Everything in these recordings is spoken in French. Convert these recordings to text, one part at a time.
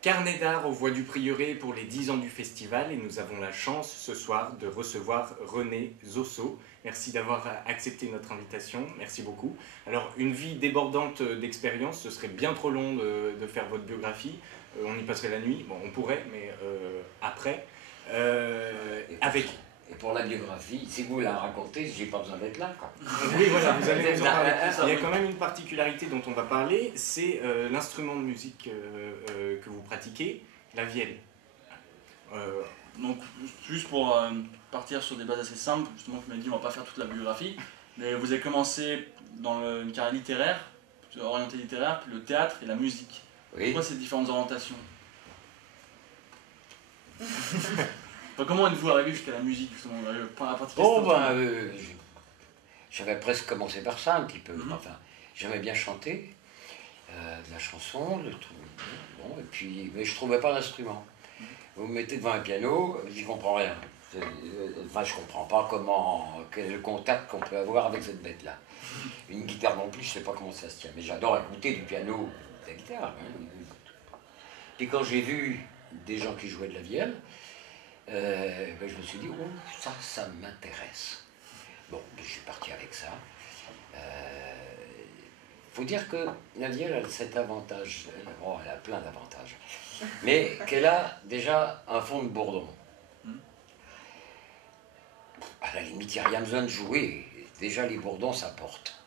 Carnet d'art aux Voix du Prieuré pour les 10 ans du festival et nous avons la chance ce soir de recevoir René Zosso. Merci d'avoir accepté notre invitation, merci beaucoup. Alors une vie débordante d'expérience, ce serait bien trop long de faire votre biographie, on y passerait la nuit, bon on pourrait mais après. Avec... Et pour la biographie, si vous la racontez, j'ai pas besoin d'être là, quoi. Oui, voilà, vous allez nous en parler. Il y a quand même une particularité dont on va parler, c'est l'instrument de musique que vous pratiquez, la vielle. Donc, juste pour partir sur des bases assez simples, justement, vous m'avez dit on va pas faire toute la biographie, mais vous avez commencé dans une carrière littéraire, orientée littéraire, puis le théâtre et la musique. Oui. Pourquoi ces différentes orientations? Comment êtes-vous arrivé jusqu'à la musique, justement? J'avais presque commencé par ça un petit peu. Enfin, j'aimais bien chanter, de la chanson, le tout. Bon, et puis, mais je trouvais pas l'instrument. Vous me mettez devant un piano, j'y comprends rien. Enfin, je comprends pas quel est le contact qu'on peut avoir avec cette bête-là. Une guitare non plus, je sais pas comment ça se tient. Mais j'adore écouter du piano, de la guitare. Et quand j'ai vu des gens qui jouaient de la vielle, je me suis dit, oh, ça m'intéresse. Bon, je suis parti avec ça. Faut dire que la vielle a cet avantage, elle a plein d'avantages, mais qu'elle a déjà un fond de bourdon. À la limite, il n'y a rien besoin de jouer. Déjà, les bourdons, ça porte.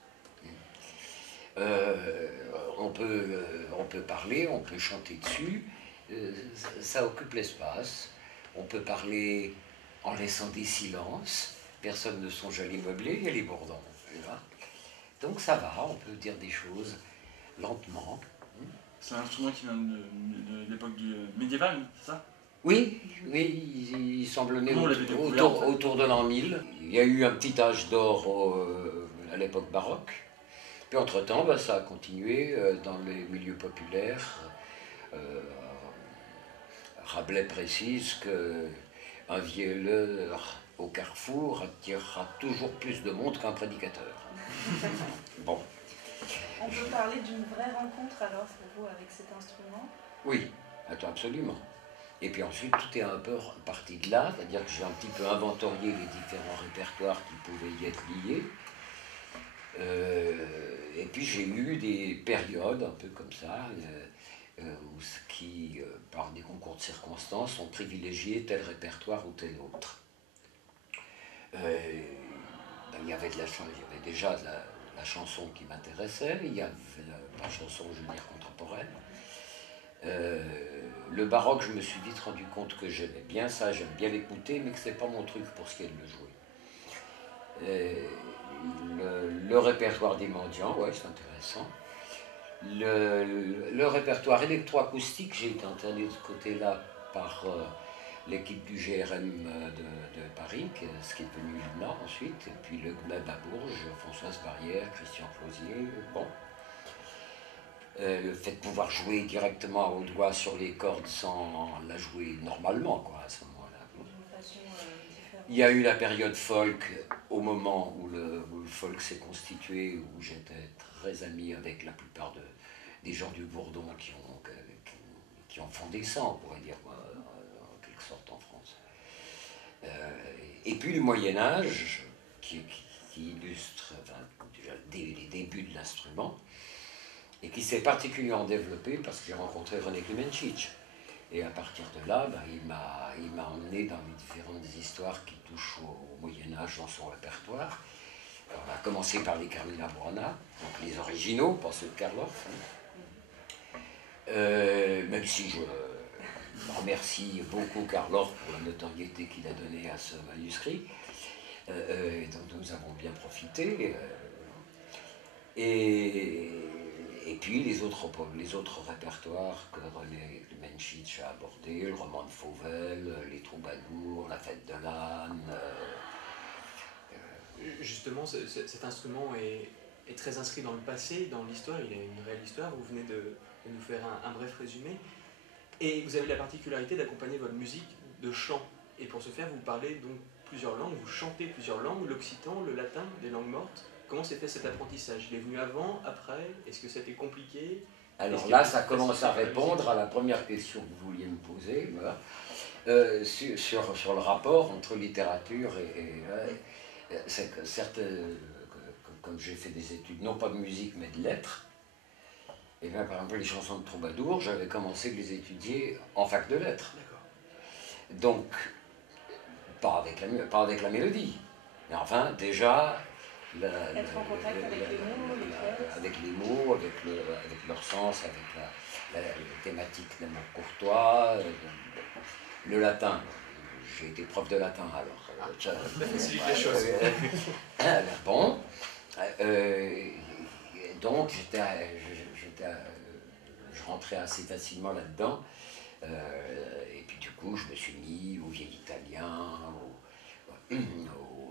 On peut parler, on peut chanter dessus, ça occupe l'espace. On peut parler en laissant des silences, personne ne songe à les meubler, il y a les bourdons. Donc ça va, on peut dire des choses lentement. C'est un instrument qui vient de l'époque médiévale, c'est ça? Oui, il semble né autour de l'an 1000. Il y a eu un petit âge d'or à l'époque baroque. Puis entre-temps, ça a continué dans les milieux populaires. Rabelais précise qu'un vielleur au carrefour attirera toujours plus de monde qu'un prédicateur. Bon. On peut parler d'une vraie rencontre alors pour vous avec cet instrument? Oui, absolument. Et puis ensuite, tout est un peu parti de là, c'est-à-dire que j'ai un petit peu inventorié les différents répertoires qui pouvaient y être liés. Et puis j'ai eu des périodes un peu comme ça, qui, par des concours de circonstances, ont privilégié tel répertoire ou tel autre. Il y avait déjà de la chanson qui m'intéressait, il y avait la chanson, je veux dire, contemporaine. Le baroque, je me suis vite rendu compte que j'aimais bien ça, j'aime bien l'écouter, mais que ce n'est pas mon truc pour ce qui est de le jouer. Le répertoire des mendiants, ouais, c'est intéressant. Le répertoire électroacoustique, j'ai été entraîné de ce côté-là par l'équipe du GRM de Paris, ce qui est devenu l'UNA ensuite, et puis le GMEB à Bourges, Françoise Barrière, Christian Closier, bon. Le fait de pouvoir jouer directement au doigt sur les cordes sans la jouer normalement, quoi, à ce moment-là. Il y a eu la période folk, au moment où le folk s'est constitué, où j'étais très ami avec la plupart des gens du Bourdon qui ont fondé ça, on pourrait dire, en quelque sorte, en France. Et puis le Moyen-Âge, qui illustre déjà les débuts de l'instrument, et qui s'est particulièrement développé parce que j'ai rencontré René Klemenčič. Et à partir de là, il m'a emmené dans les différentes histoires qui touchent au Moyen-Âge dans son répertoire. Alors, on a commencé par les Carmina Burana, donc les originaux, pas ceux de Karl Orff. Même si je remercie beaucoup Karl Orff pour la notoriété qu'il a donnée à ce manuscrit, dont nous avons bien profité. Et puis les autres répertoires que René Klemenčič a abordés, le roman de Fauvel, les troubadours, la fête de l'âne. Justement, cet instrument est très inscrit dans le passé, dans l'histoire, il a une réelle histoire, vous venez de nous faire un bref résumé. Et vous avez la particularité d'accompagner votre musique de chant. Et pour ce faire, vous parlez donc plusieurs langues, vous chantez plusieurs langues, l'occitan, le latin, des langues mortes. Comment s'est fait cet apprentissage? Il est venu avant, après? Est-ce que c'était compliqué? Alors là, ça commence à répondre à la première question que vous vouliez me poser, voilà. Sur le rapport entre littérature c'est que certes, comme j'ai fait des études, non pas de musique, mais de lettres, et bien par exemple les chansons de troubadour, j'avais commencé de les étudier en fac de lettres. Donc, pas avec la mélodie, mais enfin déjà... Être en contact avec les mots, les textes. Avec les mots, avec leur sens, avec la thématique d'amour courtois, le latin. J'ai été prof de latin alors. Ça facilite les choses. Bon. Donc je rentrais assez facilement là-dedans. Et puis du coup, je me suis mis au vieil italien,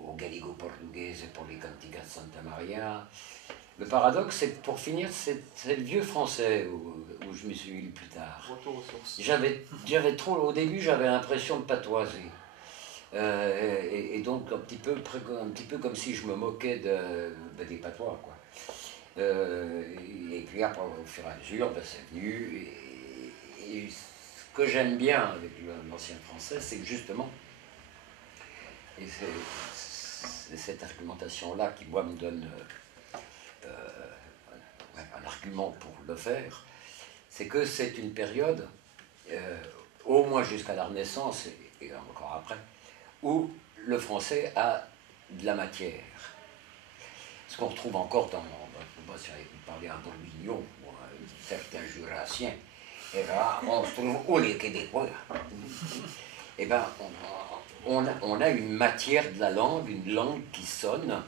au gallico-portugais pour les cantigas de Santa Maria. Le paradoxe, c'est que pour finir, c'est le vieux français où je me suis mis le plus tard. Retour aux sources. Au début, j'avais l'impression de patoiser. Et donc, un petit peu comme si je me moquais des patois, quoi. Et puis après, au fur et à mesure, c'est venu. Et ce que j'aime bien avec l'ancien français, c'est que justement, et c'est cette argumentation-là qui, moi, me donne un argument pour le faire, c'est que c'est une période, au moins jusqu'à la Renaissance et encore après, où le français a de la matière. Ce qu'on retrouve encore si on parlait un bourguignon ou un certain jurassien, et là, on se trouve au les Québécois. Et bien, on a une matière de la langue, une langue qui sonne,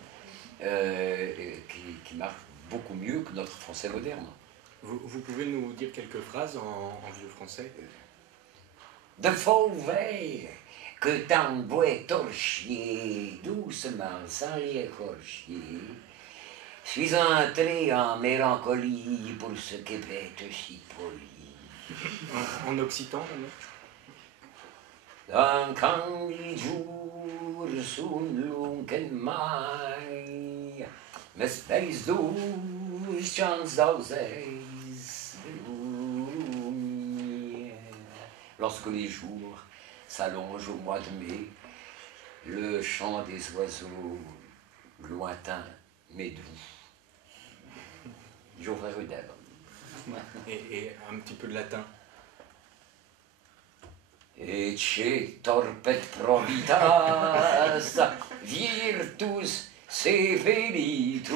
qui marche beaucoup mieux que notre français moderne. Vous pouvez nous dire quelques phrases en vieux français? De Fauvet, que tant bois torchier, doucement, sans les écorchier, suis entré en mélancolie pour ce Québec si poli. En occitan, Dan kan die jour zo'n lunken mai, met spijs door chance d'auseis. Lorsque les jours s'allongent au mois de mai, le chant des oiseaux lointain mais doux. Geoffrey Rudel. Et un petit peu de latin. Ecce torpet probitas virtus severitur.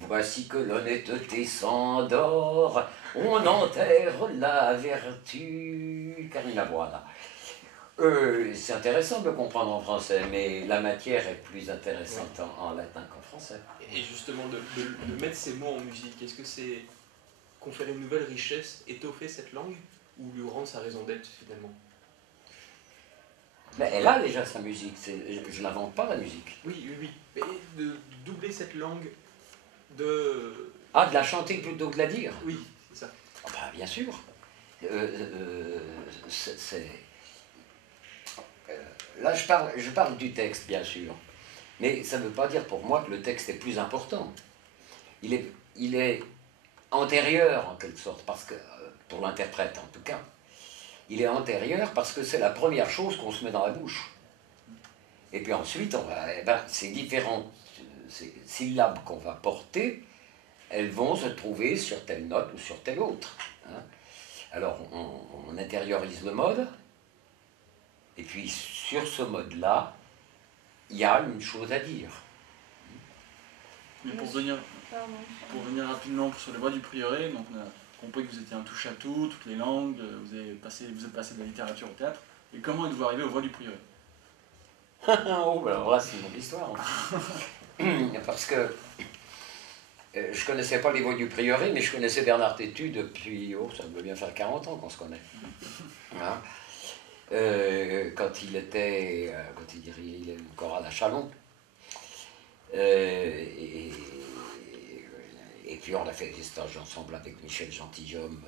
Voici que l'honnêteté s'endort, on enterre la vertu. Carina Buona. C'est intéressant de le comprendre en français, mais la matière est plus intéressante en latin qu'en français. Et justement, de mettre ces mots en musique, est-ce que c'est conférer une nouvelle richesse, étoffer cette langue, ou lui rendre sa raison d'être finalement? Mais elle a déjà sa musique, je n'invente pas la musique. Oui. Mais de doubler cette langue, de... Ah, de la chanter plutôt que de la dire? Oui, c'est ça. Ah bah, bien sûr. Là, je parle du texte, bien sûr. Mais ça ne veut pas dire pour moi que le texte est plus important. Il est antérieur, en quelque sorte, parce que, pour l'interprète en tout cas, il est antérieur parce que c'est la première chose qu'on se met dans la bouche. Et puis ensuite, ces différentes syllabes qu'on va porter, elles vont se trouver sur telle note ou sur telle autre. Hein. Alors, on intériorise le mode, et puis sur ce mode-là, il y a une chose à dire. Mais pour venir rapidement sur les voix du prieuré, donc on a compris que vous étiez un touche-à-tout, toutes les langues, vous êtes passé de la littérature au théâtre. Et comment êtes-vous arrivé aux voix du prieuré? Oh, ben alors là, c'est une longue histoire. Parce que je connaissais pas les voix du prieuré, mais je connaissais Bernard Tétu depuis, ça doit bien faire 40 ans qu'on se connaît. Hein? Quand il dirigeait une chorale à Châlons. Et puis on a fait des stages ensemble avec Michel Gentilhomme,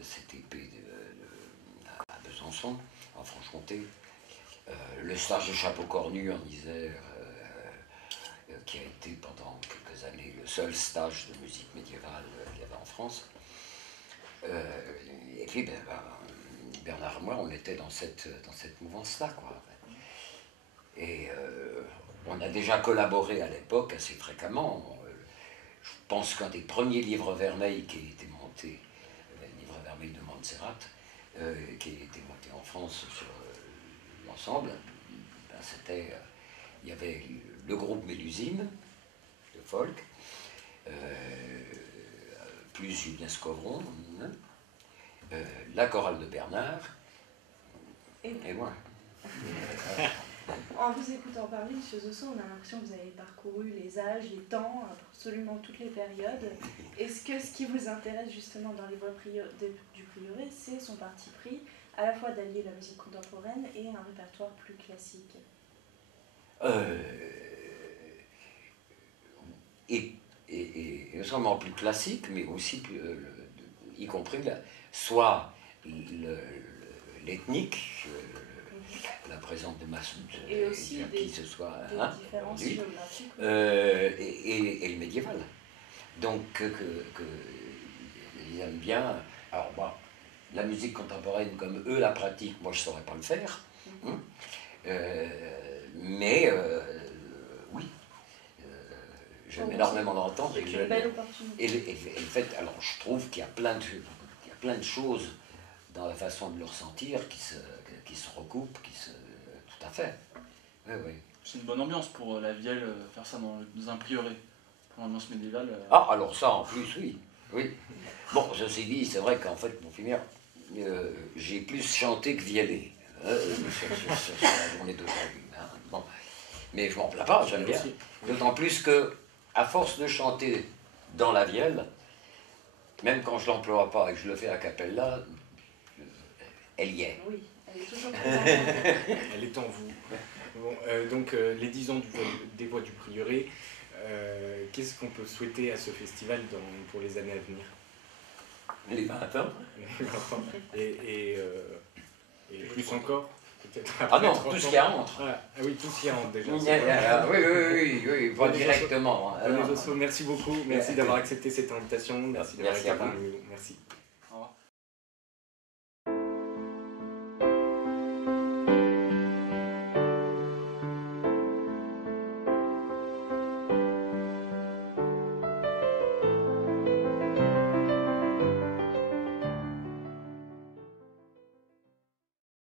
CTP à Besançon, en Franche-Comté. Le stage de Chapeau Cornu en Isère, qui a été pendant quelques quelques années le seul stage de musique médiévale qu'il y avait en France. Et puis Bernard et moi, on était dans cette mouvance-là, quoi. Et on a déjà collaboré à l'époque assez fréquemment. Je pense qu'un des premiers livres vermeils qui a été monté, le livre vermeil de Montserrat, qui a été monté en France sur l'ensemble, c'était, il y avait le groupe Mélusine de folk, plus Julien Scovron, la chorale de Bernard, et moi. En vous écoutant parler, M. Zosso, on a l'impression que vous avez parcouru les âges, les temps, absolument toutes les périodes. Est-ce que ce qui vous intéresse justement dans les voix du prieuré, c'est son parti pris, à la fois d'allier la musique contemporaine et un répertoire plus classique? Et non seulement plus classique, mais aussi plus, y compris soit l'ethnique, la présence de Massoud, et aussi qui ce soit différences lui, géographiques. et le médiéval. Donc, ils aiment bien. Alors, moi, la musique contemporaine comme eux la pratiquent, moi je ne saurais pas le faire. Mais oui, j'aime énormément l'entendre. C'est une belle opportunité. Et le fait, alors je trouve qu'il y a plein de choses dans la façon de le ressentir qui se recoupent, tout à fait. Oui, oui. C'est une bonne ambiance pour la Vielle, faire ça dans un prieuré, pour l'ambiance médiévale. Ah, alors ça en plus, oui. Oui. Bon, ceci dit, c'est vrai qu'en fait, pour finir, j'ai plus chanté que viellé sur la journée d'aujourd'hui. Hein. Bon. Mais je m'en plains pas, j'aime bien. D'autant plus que, à force de chanter dans la vielle, même quand je ne l'emploie pas et que je le fais a cappella, elle y est. Oui, elle est toujours présente. Elle est en vous. Bon, donc, les 10 ans des voix du prieuré, qu'est-ce qu'on peut souhaiter à ce festival pour les années à venir? Les 20 ans. Et plus encore, peut-être. Ah non, tout ce qui rentre. Ah oui, tout ce qui rentre déjà. Oui, pas directement. René Zosso, merci beaucoup. Merci d'avoir accepté cette invitation. Merci d'avoir été parmi nous. Merci.